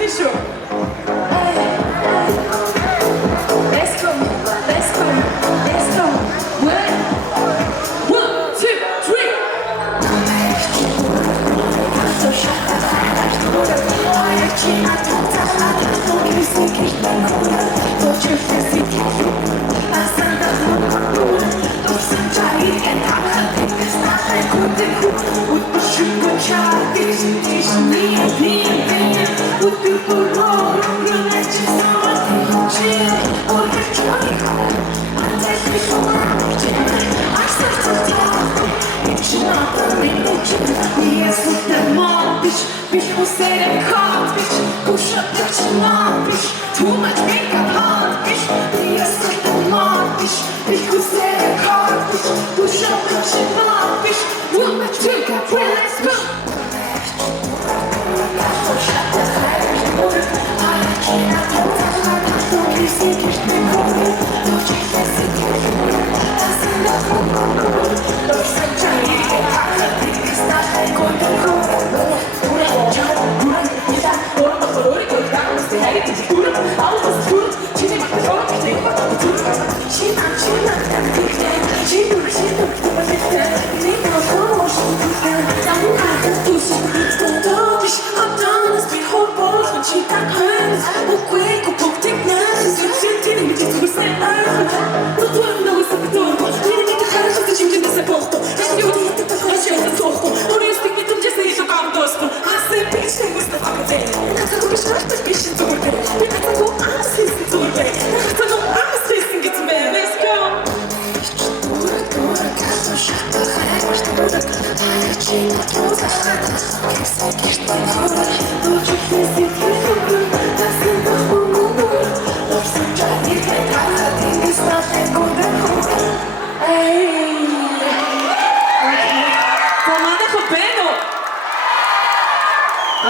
tissue. Let's go, let's go, let's go. One, two, three. Bitch, who said it hard, bitch? Push up, touch your mom, bitch. Too much makeup hard, bitch. Be a second mom, bitch. Bitch, who said it hard, bitch? Push up, touch your mom, bitch. Too much makeup, well, let's go.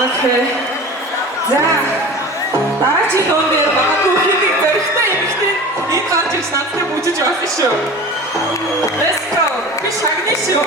Okay. За. Дараагийн дуун дээр баггүй хийх зоригтой юм шиг энэ гарч ирж надтай бүжиж явах шүү. Let's go. Би шагнаа шүү.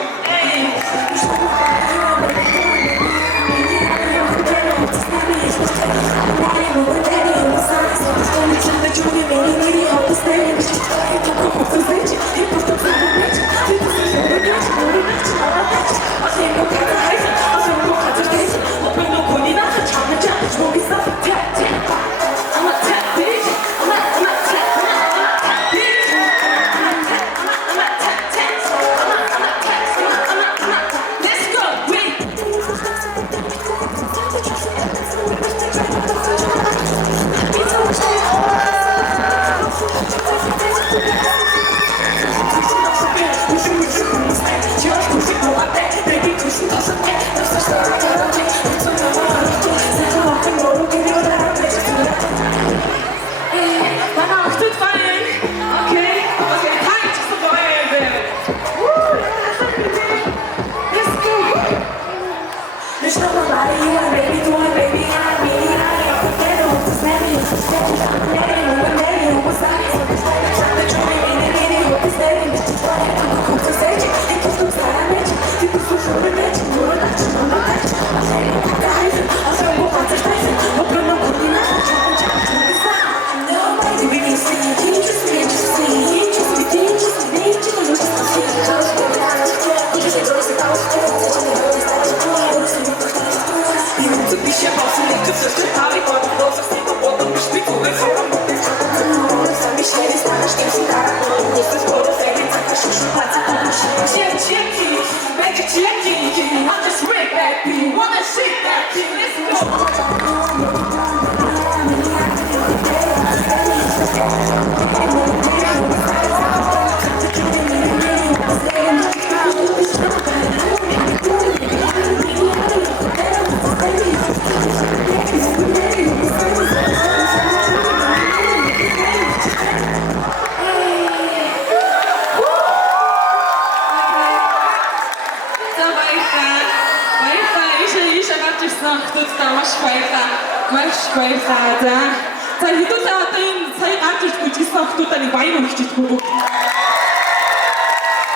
За хэдүүлээ одоо энэ сая гарч ирж бүжигсэн охтуудаа нэг баян өгч идэггүй.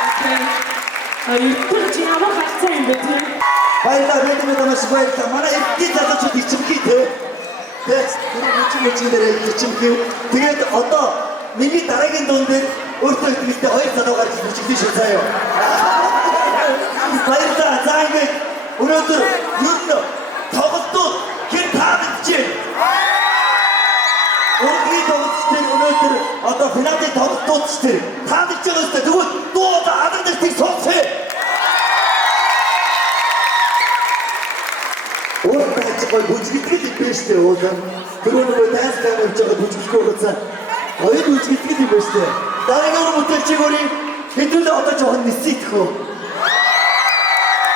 Окей. Юутай ч ямар хацсан юм бэ тийм. Баярлалаа, бид маш баярлалаа. Манай эдгээр залуучууд ичимхий те. Тэс түрүү хичмэхүү. Тэгээд одоо миний дараагийн дуун дээр өөртөө ихтэй хоёр залуу гарч хичээлээ шүү заяа. Баярлалаа. За ингээд өнөөдөр юу тоглолтууд хэн таадчихжээ. Өөрийн тоглолтын өнөөдөр одоо финалийн тоглолтууд ч тэр таадж байгаа өстэй тэгвэл дуу алгадтыг сонсъё. Өөрөөр гой бүжгэлтгэл юм байна шүү дээ. Уулан түрүү нөгөө данс камерч байгаа бүжгэлгүй байсан. Хоёр бүжгэлтгэл юм байна шүү дээ. Дараагийн өөр бүтээлчийг өөрийн хэдүүлээ одоо жоохон нисэх хөө.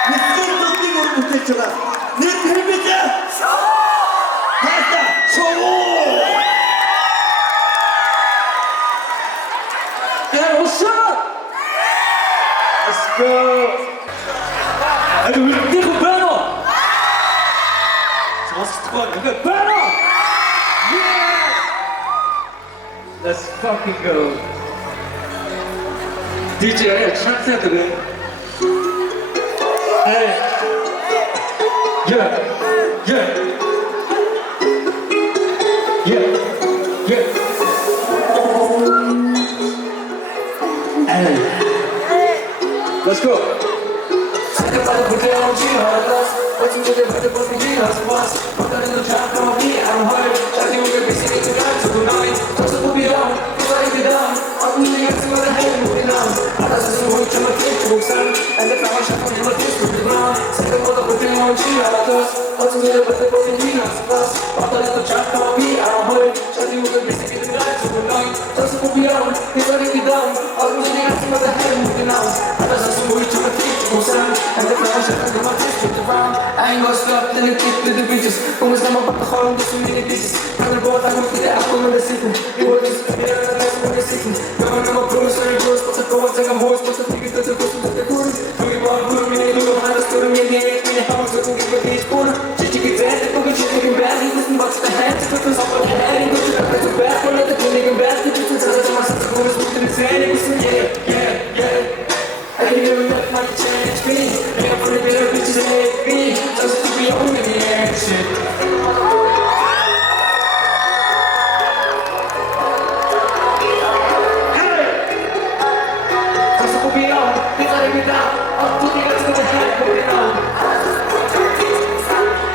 Нисэх төгсгийг өөр бүтээлч байгаа. Нэг хэмээн шоу. Хаста шоу. Yeah, what's up? Let's go. 아니 우리 뛰고 배너. 저스트건 이거 배너. Yeah. Let's fucking go. DJ 찬스들. Hey. Yeah. Yeah. Yeah. Yeah. Let's go. I ain't gonna stop, then you kick to the bitches. Como estamos para joder, de su mini bitches. Cuando el bota con que hago no necesito. Y voy a discutir a la vez, no necesito. No me llamo Bruce, soy Bruce, pasa como tenga voz, pasa que te te costo de cura. No me voy a puro, mi negro, no me estoy mi día, mi house, yo tengo que ir puro. Chichi que te, porque yo tengo bad, y listen box the head, to put up on the head, and go to the bed, to bed, for let the nigga bad, to just tell them myself, to go to the train, and listen, yeah. I can never let my change me. I'm for the better bitches that hate me. Just to be on with the action. Hey! Just to be on, they let me down. I'm putting it to the head, putting on.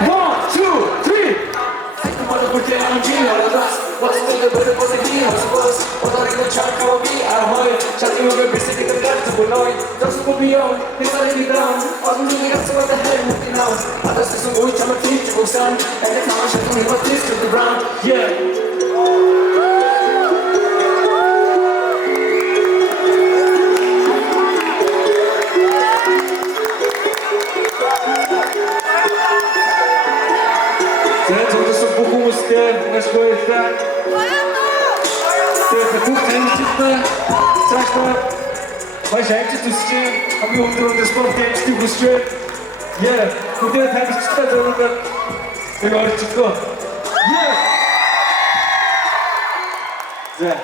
1, 2, 3. Take the motherfucker down, G, all of us. What's the better for the key, what's the worst? What's the try to call me, I don't want it. Chatting over, busy, get the guts to annoy. Just to be on, they let me down. I'm looking up to what the hell moving on. I just listen to it, I'm a teachable son. And the time I should me what this to the ground. Yeah. 자, 저기서 보고 오실게. Let's go with that. 자, 그 재밌겠다. 자, Mas gente do stream, a minha outra esportente que o stream, yeah, o dedo tá me despedando, agora te dou, yeah,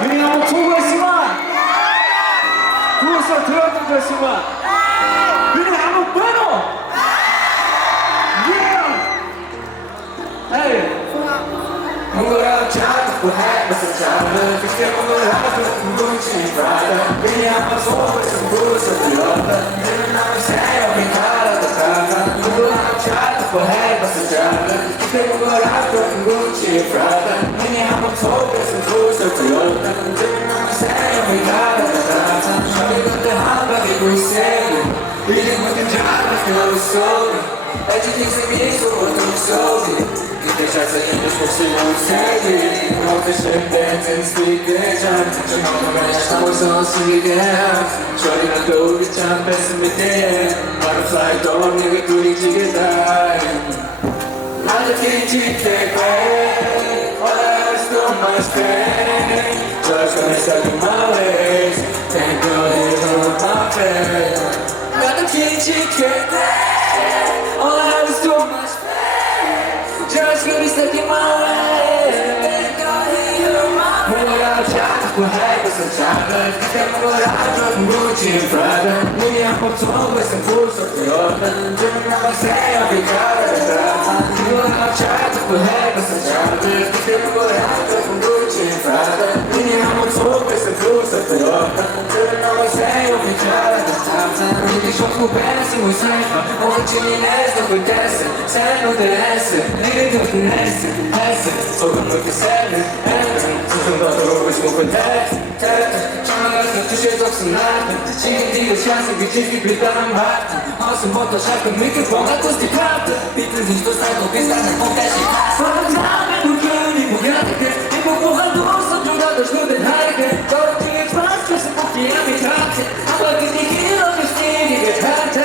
Menina, não tudo em cima, tu só tudo em cima, menina, não pano, yeah, hey. Agora tchau, por raiva, você tchau. Fiquei com o rabo, com doce de prata. Minha passou, essa bolsa pilota. Eu não sei, alguém cara da casa. Agora tchau, por raiva, você tchau. Fiquei com o rabo, com doce de prata. Minha passou, essa bolsa pilota. Eu não sei, alguém cara da casa. Sabe que eu raba que consigo. E depois que já que eu sou. É difícil me isso, eu não sou. Deixar ser gente por si não segue. Não deixa dance and speak the chant. Eu não me estamos só se ligar. Chore na dor e chant pensa me ter. Butterfly don't give it to each other. Nada que te quer. All I ask for my strength. Just gonna set my ways. Thank God it's on my face. Nada que te quer. All I ask for my strength. Just gonna stuck in my way. Thank God he heard my voice. When I try to hide, passeggiare, stiamo volando con Gucci in Prada, noi a Pozzo questo impulso pilota, giornava sei a pigliare le strade, ti volevo lasciare per passeggiare, stiamo volando con Gucci in Prada, noi a Pozzo questo impulso pilota, giornava sei a pigliare le strade, mi dico che pensi mi sembra, oggi mi resto con te, se non deve essere, ne devo essere, solo noi che serve, sono andato con con te, sono andato tu sei tossinato, ci dico chance che ci fi da amati, ho se molto certo mi che ponga questi carte, piccoli di sto stato che sta nel contesto, sono andato con chioni, con grande che, e poi con addosso, giocato su del hike, ora ti faccio se può chiami grazie, a poi che ti chiedo che stili che canta,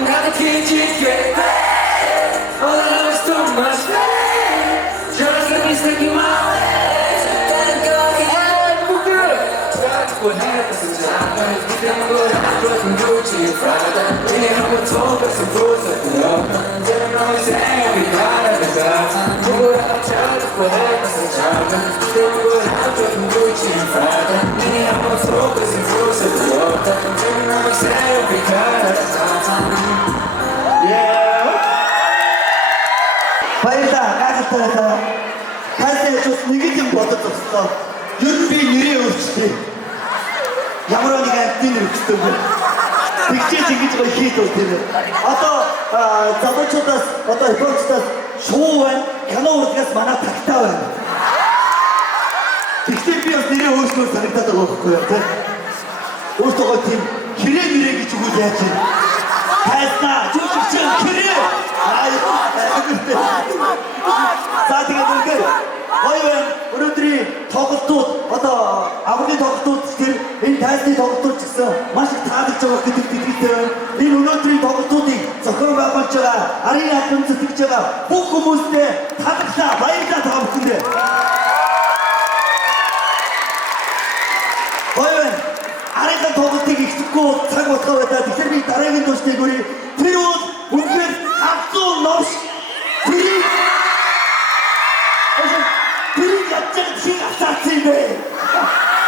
nada che ci chiede, all I know is too much, just let me stick you out. What happens is happens, stiamo volando con Gucci in Prada, veniamo a Pozzo sem forza pilota, noi sei a pigliare le strade, ora lasciate what happens is happens, stiamo volando con Gucci in Prada, veniamo a Pozzo sem forza pilota, noi sei a pigliare le strade. баярлаа гайхалтай хайртай ч бас нэг юм бодож өгсөн. Юу би нэрээ өөрчлөе. Ямар нэг амтны нэр өгсөн бэ? Тэгчээж ингэж гоё хийх үү тийм. Одоо залуучуудаас одоо хипхопчдаас шоу байна, кино урдгаас манай тагтаа байна. Тэгтээ би бас нэрээ өөрчлөөр санагдаад байгаа байхгүй юу тийм. Өөртөө тийм хэрэг мэрэг гэж үгүй яаж юм. Хайснаа зүгч хэрэг. За тэгээд үнэхээр гоё байна. Өнөөдрийн тоглолтууд одоо аврагын тоглолтууд тэр энэ тайлбарны тоглолтууд гэсэн маш их таалагдж байгаа гэдэг итгэлтэй байна. Энэ өнөөдрийн тоглолтуудыг зохион байгуулж байгаа Арийн албан зүтгэж байгаа бүх хүмүүстээ талархлаа баярлалаа та бүхэндээ. Гоё байна. Арийн тоглолтыг ихтгэхгүй цаг болгоо байлаа. Тэгэхээр би дараагийн дуустыг өрий. Тэр бол үнэхээр авцуу номш Тэрийг ячаад хийг асаацсан юм бэ?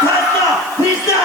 Тата, Криста!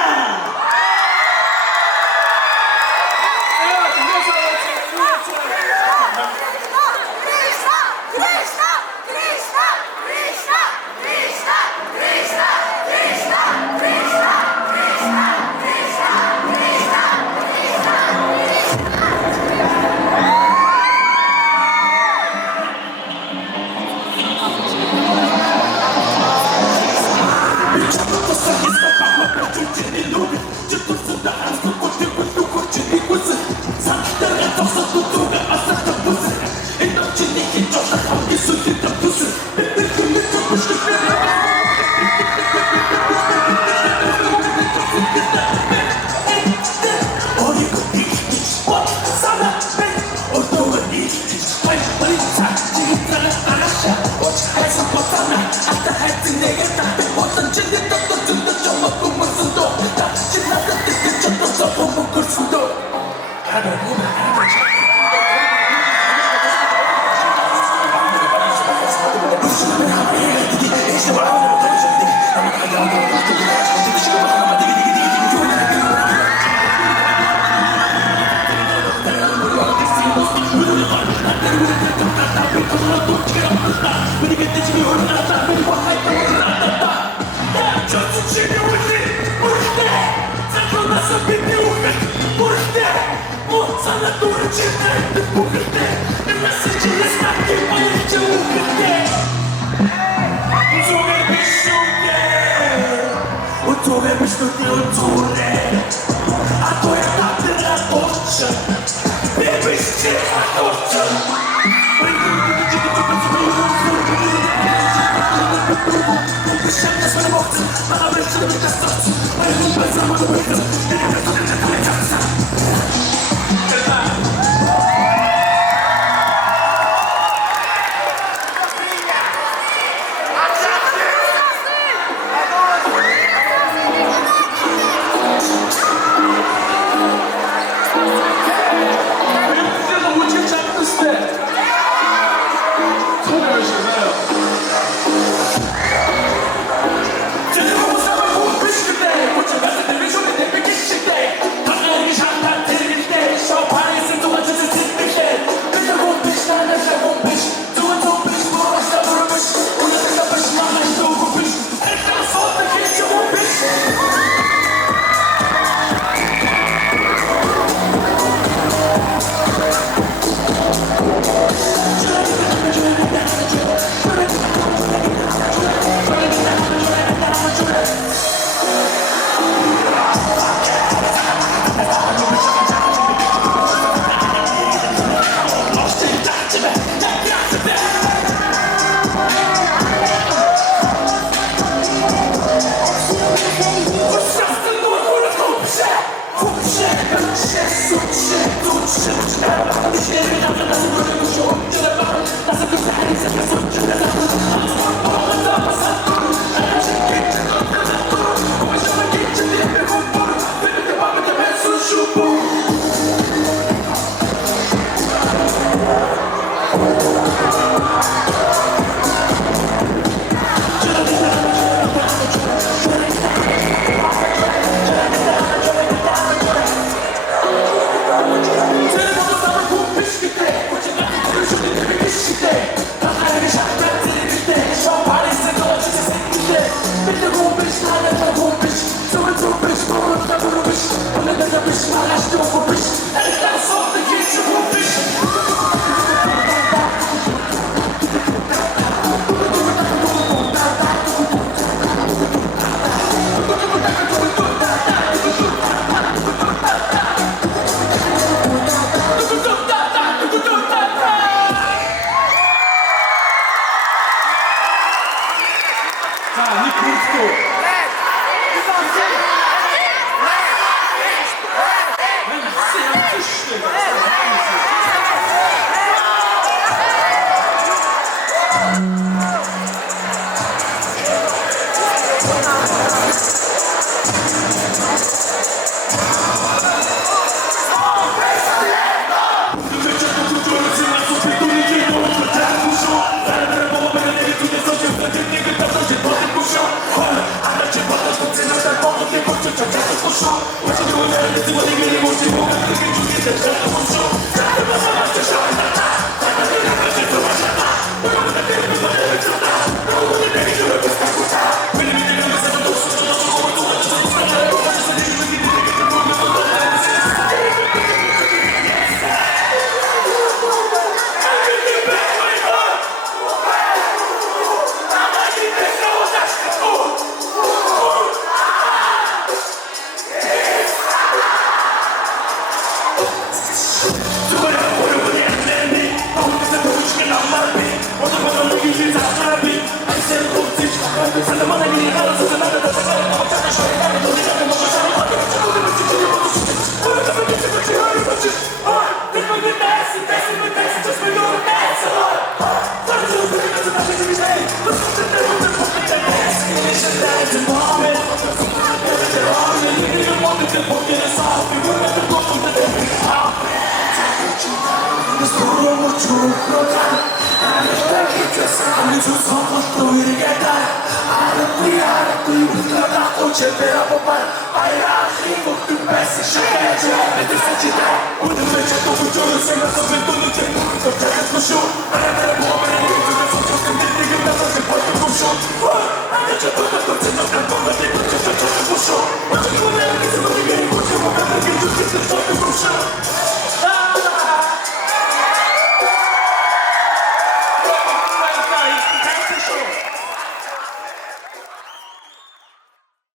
자, 이 코스도